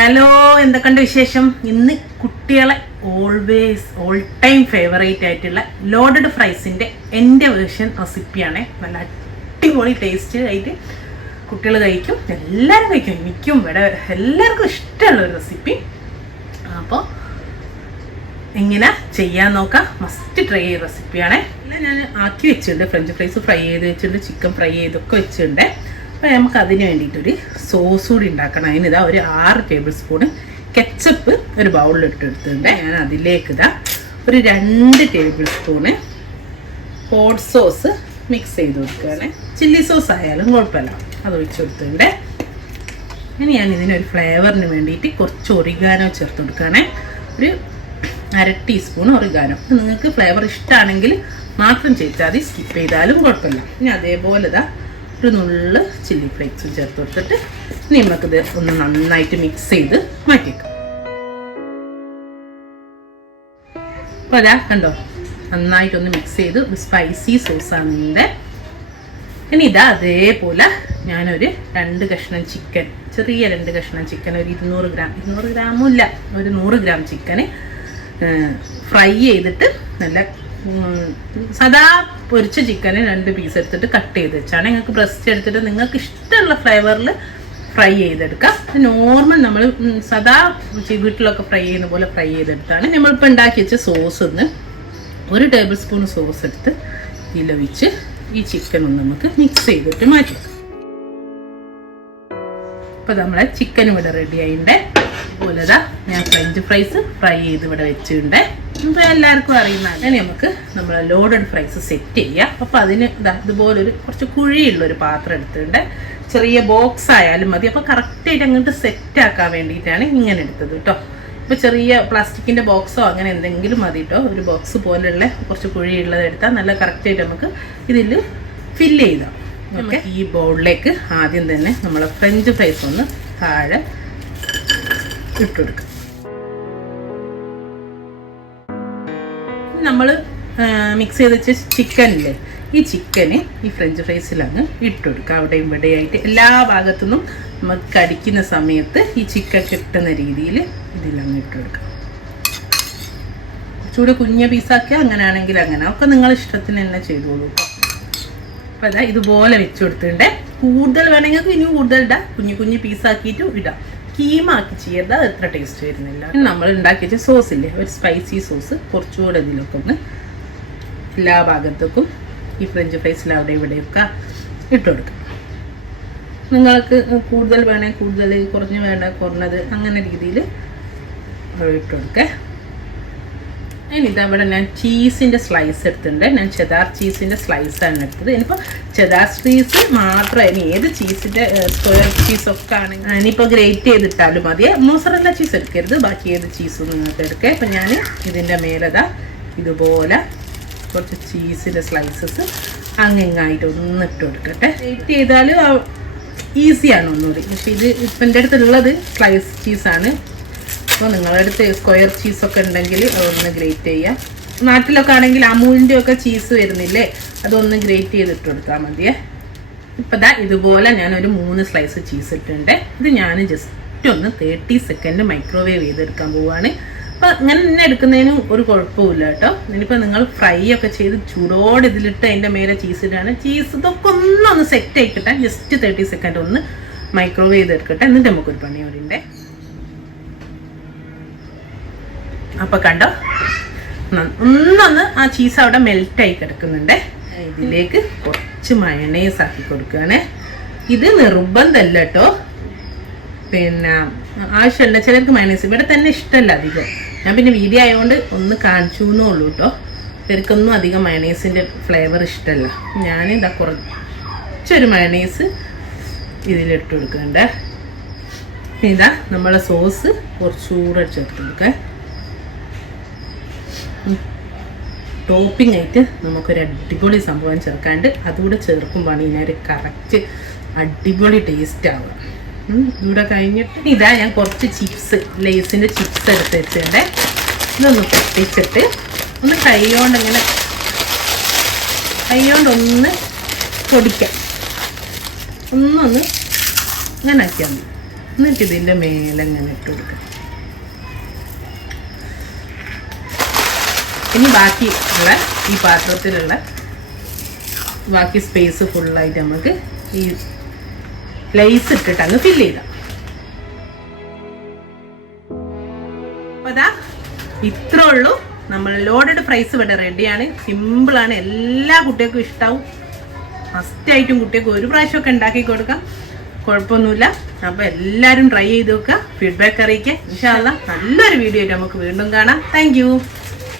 Hello, എന്തൊക്കെയുണ്ട് വിശേഷം? ഇന്ന് കുട്ടികളെ ഓൾവേസ് ഓൾ ടൈം ഫേവറേറ്റ് ആയിട്ടുള്ള ലോഡഡ് ഫ്രൈസിൻ്റെ എൻ്റെ വേർഷൻ റെസിപ്പിയാണ്. നല്ല അടിപൊളി ടേസ്റ്റ് ആയിട്ട് കുട്ടികൾ കഴിക്കും, എല്ലാവരും കഴിക്കും. എനിക്കും ഇവിടെ എല്ലാവർക്കും ഇഷ്ടമുള്ള ഒരു റെസിപ്പി. അപ്പോൾ എങ്ങനെ ചെയ്യാൻ നോക്കാം. മസ്റ്റ് ട്രൈ ചെയ്ത റെസിപ്പിയാണ്. എല്ലാം ഞാൻ ആക്കി വെച്ചിട്ടുണ്ട്. ഫ്രഞ്ച് ഫ്രൈസ് ഫ്രൈ ചെയ്ത് വെച്ചിട്ടുണ്ട്, ചിക്കൻ ഫ്രൈ ചെയ്തൊക്കെ വെച്ചിട്ടുണ്ട്. അപ്പോൾ നമുക്ക് അതിന് വേണ്ടിയിട്ടൊരു സോസ് കൂടി ഉണ്ടാക്കണം. അതിനിതാ ഒരു 6 ടേബിൾ സ്പൂൺ കെച്ചപ്പ് ഒരു ബൗളിലിട്ടെടുത്തിട്ടുണ്ട്. ഞാൻ അതിലേക്ക് ഒരു 2 table spoon hot sauce mix ചെയ്ത് കൊടുക്കുകയാണ്. ചില്ലി സോസ് ആയാലും കുഴപ്പമില്ല, അത് ഒഴിച്ച് കൊടുത്തിട്ടുണ്ട്. ഇനി ഞാൻ ഇതിനൊരു ഫ്ലേവറിന് വേണ്ടിയിട്ട് കുറച്ച് ഒറിഗാനോ ചേർത്ത് കൊടുക്കുകയാണ്. ഒരു 1/2 ടീസ്പൂൺ ഒറിഗാനോ. നിങ്ങൾക്ക് ഫ്ലേവർ ഇഷ്ടമാണെങ്കിൽ മാത്രം ചേർത്താൽ മതി, സ്കിപ്പ് ചെയ്താലും കുഴപ്പമില്ല. ഇനി അതേപോലെ ഒരു നുള്ള് ചില്ലി ഫ്ലേക്സും ചേർത്ത് കൊടുത്തിട്ട് നമുക്കിത് ഒന്ന് നന്നായിട്ട് മിക്സ് ചെയ്ത് മാറ്റിയേക്കാം. അപ്പോൾ അതാ കണ്ടോ, നന്നായിട്ടൊന്ന് മിക്സ് ചെയ്ത് ഒരു സ്പൈസി സോസാണ് ഇതിൻ്റെ. ഇനി അതേപോലെ ഞാനൊരു 2 കഷ്ണം ചിക്കൻ, ചെറിയ 2 കഷ്ണം ചിക്കൻ, ഒരു 200 ഗ്രാമും ഇല്ല, ഒരു 100 ഗ്രാം ചിക്കന് ഫ്രൈ ചെയ്തിട്ട് നല്ല സാധാ പൊരിച്ച ചിക്കന് 2 പീസ് എടുത്തിട്ട് കട്ട് ചെയ്ത് വെച്ചാണ്. നിങ്ങൾക്ക് ബ്രസ്റ്റ് എടുത്തിട്ട് നിങ്ങൾക്ക് ഇഷ്ടമുള്ള ഫ്ലേവറിൽ ഫ്രൈ ചെയ്തെടുക്കാം. നോർമൽ നമ്മൾ സാധാ വീട്ടിലൊക്കെ ഫ്രൈ ചെയ്യുന്ന പോലെ ഫ്രൈ ചെയ്തെടുത്താണ്. നമ്മളിപ്പോൾ ഉണ്ടാക്കി വെച്ച സോസ് ഒന്ന് 1 ടേബിൾ സ്പൂൺ സോസ് എടുത്ത് ഇതിലൊഴിച്ച് ഈ ചിക്കൻ ഒന്ന് നമുക്ക് മിക്സ് ചെയ്തിട്ട് മാറ്റി. അപ്പോൾ നമ്മളെ ചിക്കൻ ഇവിടെ റെഡി ആയിട്ടുണ്ട്. അതുപോലെ ഞാൻ ഫ്രഞ്ച് ഫ്രൈസ് ഫ്രൈ ചെയ്ത് ഇവിടെ വെച്ചിട്ടുണ്ട്. ഇപ്പോൾ എല്ലാവർക്കും അറിയുന്നതാണ്. നമുക്ക് നമ്മളെ ലോഡഡ് ഫ്രൈസ് സെറ്റ് ചെയ്യാം. അപ്പോൾ അതിന് ഇതുപോലൊരു കുറച്ച് കുഴിയുള്ളൊരു പാത്രം എടുത്തിട്ടുണ്ട്. ചെറിയ ബോക്സ് ആയാലും മതി. അപ്പോൾ കറക്റ്റായിട്ട് അങ്ങോട്ട് സെറ്റ് ആക്കാൻ വേണ്ടിയിട്ടാണ് ഇങ്ങനെ എടുത്തത് കേട്ടോ. ഇപ്പോൾ ചെറിയ പ്ലാസ്റ്റിക്കിൻ്റെ ബോക്സോ അങ്ങനെ എന്തെങ്കിലും മതി കേട്ടോ. ഒരു ബോക്സ് പോലുള്ള കുറച്ച് കുഴിയുള്ളത് എടുത്താൽ നല്ല കറക്റ്റായിട്ട് നമുക്ക് ഇതിൽ ഫില്ല് ചെയ്താം. ഓക്കെ, ഈ ബൗളിലേക്ക് ആദ്യം തന്നെ നമ്മളെ ഫ്രഞ്ച് ഫ്രൈസ് ഒന്ന് താഴെ ഇട്ടുകൊടുക്കുക. നമ്മൾ മിക്സ് ചെയ്ത് വെച്ച ചിക്കനില്ലേ, ഈ ചിക്കന് ഈ ഫ്രഞ്ച് ഫ്രൈസിലങ്ങ് ഇട്ടുകൊടുക്കുക. അവിടെയും ഇവിടെയായിട്ട് എല്ലാ ഭാഗത്തുനിന്നും നമുക്ക് കടിക്കുന്ന സമയത്ത് ഈ ചിക്കൻ കിട്ടുന്ന രീതിയിൽ ഇതിലങ്ങ് ഇട്ടുകൊടുക്കുക. കുറച്ചുകൂടി കുഞ്ഞ പീസാക്കിയാൽ അങ്ങനെയാണെങ്കിൽ അങ്ങനെ ഒക്കെ നിങ്ങളുടെ ഇഷ്ടത്തിന് തന്നെ ചെയ്തോളൂ. അപ്പോൾ ഇതുപോലെ വെച്ച് കൊടുത്തിട്ടുണ്ട്. കൂടുതൽ വേണമെങ്കിൽ ഇനിയും കൂടുതൽ ഇടാം, കുഞ്ഞു പീസാക്കിയിട്ട് ഇടാം. കീമാക്കി ചെയ്താൽ എത്ര ടേസ്റ്റ് വരുന്നില്ല. നമ്മൾ ഉണ്ടാക്കി വെച്ച സോസില്ലേ, ഒരു സ്പൈസി സോസ് കുറച്ചുകൂടെ ഇതിലൊക്കെ ഒന്ന് എല്ലാ ഭാഗത്തേക്കും ഈ ഫ്രഞ്ച് ഫ്രൈസിൽ അവിടെ ഇവിടെയൊക്കെ ഇട്ട് കൊടുക്കാം. നിങ്ങൾക്ക് കൂടുതൽ വേണമെങ്കിൽ കൂടുതൽ, കുറഞ്ഞ് വേണ്ട കുറഞ്ഞത്, അങ്ങനെ രീതിയിൽ ഇട്ട് കൊടുക്കുക. ഇനി ഇതവിടെ ഞാൻ ചീസിൻ്റെ സ്ലൈസ് എടുത്തിട്ടുണ്ട്. ഞാൻ ചെദാർ ചീസിൻ്റെ സ്ലൈസാണ് എടുത്തത്. ഇനിയിപ്പോൾ ചെദാർ ചീസ് മാത്രം, ഇനി ഏത് ചീസിൻ്റെ സ്ക്വയർ ചീസൊക്കെ ആണെങ്കിൽ ഇനിയിപ്പോൾ ഗ്രേറ്റ് ചെയ്തിട്ടാലും മതി. മോസറല്ല ചീസ് എടുക്കരുത്, ബാക്കി ഏത് ചീസും നിങ്ങൾക്ക് എടുക്കുക. ഇപ്പം ഞാൻ ഇതിൻ്റെ മേലതാ ഇതുപോലെ കുറച്ച് ചീസിൻ്റെ സ്ലൈസസ് അങ്ങിങ്ങായിട്ട് ഒന്ന് ഇട്ട് കൊടുക്കട്ടെ. ഗ്രേറ്റ് ചെയ്താൽ ഈസിയാണ് ഒന്നുകൂടി. പക്ഷേ ഇത് ഇപ്പം എൻ്റെ അടുത്തുള്ളത് സ്ലൈസ് ചീസാണ്. അപ്പോൾ നിങ്ങളുടെ അടുത്ത് സ്ക്വയർ ചീസൊക്കെ ഉണ്ടെങ്കിൽ അതൊന്ന് ഗ്രേറ്റ് ചെയ്യാം. നാട്ടിലൊക്കെ ആണെങ്കിൽ അമൂലിൻ്റെ ഒക്കെ ചീസ് വരുന്നില്ലേ, അതൊന്ന് ഗ്രേറ്റ് ചെയ്തിട്ട് കൊടുത്താൽ മതിയേ. ഇപ്പം ഇതുപോലെ ഞാനൊരു 3 സ്ലൈസ് ചീസ് ഇട്ടിട്ടുണ്ട്. ഇത് ഞാൻ ജസ്റ്റ് ഒന്ന് 30 സെക്കൻഡ് മൈക്രോവേവ് ചെയ്തെടുക്കാൻ പോവുകയാണ്. അപ്പോൾ അങ്ങനെ തന്നെ എടുക്കുന്നതിനും ഒരു കുഴപ്പമില്ല കേട്ടോ. ഇനിയിപ്പോൾ നിങ്ങൾ ഫ്രൈ ഒക്കെ ചെയ്ത് ചൂടോടെ ഇതിലിട്ട് അതിൻ്റെ മേലെ ചീസ് ഇട്ടാണ്. ചീസ് ഇതൊക്കെ ഒന്ന് സെറ്റ് ആയിക്കിട്ടാൻ ജസ്റ്റ് 30 സെക്കൻഡ് ഒന്ന് മൈക്രോവേവ് ചെയ്തെടുക്കട്ടെ. എന്നിട്ട് നമുക്കൊരു പണിയോടെ. അപ്പോൾ കണ്ടോ, ഒന്നൊന്ന് ആ ചീസ് അവിടെ മെൽറ്റായി കിടക്കുന്നുണ്ട്. ഇതിലേക്ക് കുറച്ച് മയണൈസ് ആക്കി കൊടുക്കുകയാണ്. ഇത് നിർബന്ധമല്ല കേട്ടോ, പിന്നെ ആവശ്യമുള്ള ചിലർക്ക് മയണൈസ് ഇവിടെ തന്നെ ഇഷ്ടമല്ല അധികം. ഞാൻ പിന്നെ വീഡിയോ ആയതുകൊണ്ട് ഒന്ന് കാണിച്ചു എന്നേ ഉള്ളൂ കേട്ടോ. ഇവർക്കൊന്നും അധികം മയണൈസിൻ്റെ ഫ്ലേവർ ഇഷ്ടമല്ല. ഞാൻ കുറച്ചൊരു മയണൈസ് ഇതിലിട്ട് കൊടുക്കുന്നുണ്ട്. നമ്മളെ സോസ് കുറച്ചുകൂടെ ചേർത്ത് കൊടുക്കുക. ടോപ്പിംഗ് ആയിട്ട് നമുക്കൊരു അടിപൊളി സംഭവം ചേർക്കാണ്ട് അതുകൂടെ ചേർക്കുമ്പോൾ ഇതിനൊരു കറക്റ്റ് അടിപൊളി ടേസ്റ്റ് ആവുക. ഇവിടെ കഴിഞ്ഞിട്ട് ഞാൻ കുറച്ച് ചിപ്സ്, ലേസിൻ്റെ ചിപ്സ് എടുത്ത് വെച്ചിട്ടുണ്ട്. ഇതൊന്ന് പൊട്ടിച്ചിട്ട് ഒന്ന് കൈകൊണ്ടൊന്ന് പൊടിക്കാം. ഒന്നൊന്ന് ഇങ്ങനെ ആക്കിയാൽ മതി. എന്നിട്ട് ഇതിൻ്റെ മേലെ ഇങ്ങനെ ഇട്ട് കൊടുക്കുക. ഇനി ബാക്കി ഉള്ള ഈ പാത്രത്തിലുള്ള ബാക്കി സ്പേസ് ഫുള്ളായിട്ട് നമുക്ക് ഈ ലൈസ് ഇട്ടിട്ട് അങ്ങ് ഫില്ല് ചെയ്താം. അപ്പോൾ അതാ ഇത്രേ ഉള്ളൂ. നമ്മൾ ലോഡഡ് ഫ്രൈസ് ഇവിടെ റെഡിയാണ്. സിമ്പിളാണ്, എല്ലാ കുട്ടികൾക്കും ഇഷ്ടാവും. മസ്റ്റായിട്ടും കുട്ടികൾക്ക് ഒരു പ്രാവശ്യമൊക്കെ ഉണ്ടാക്കി കൊടുക്കാം, കുഴപ്പമൊന്നുമില്ല. അപ്പോൾ എല്ലാവരും ട്രൈ ചെയ്ത് നോക്കുക, ഫീഡ്ബാക്ക് അറിയിക്കുക. ഇൻഷാ അല്ലാഹ് നല്ലൊരു വീഡിയോ ആയിട്ട് നമുക്ക് വീണ്ടും കാണാം. താങ്ക്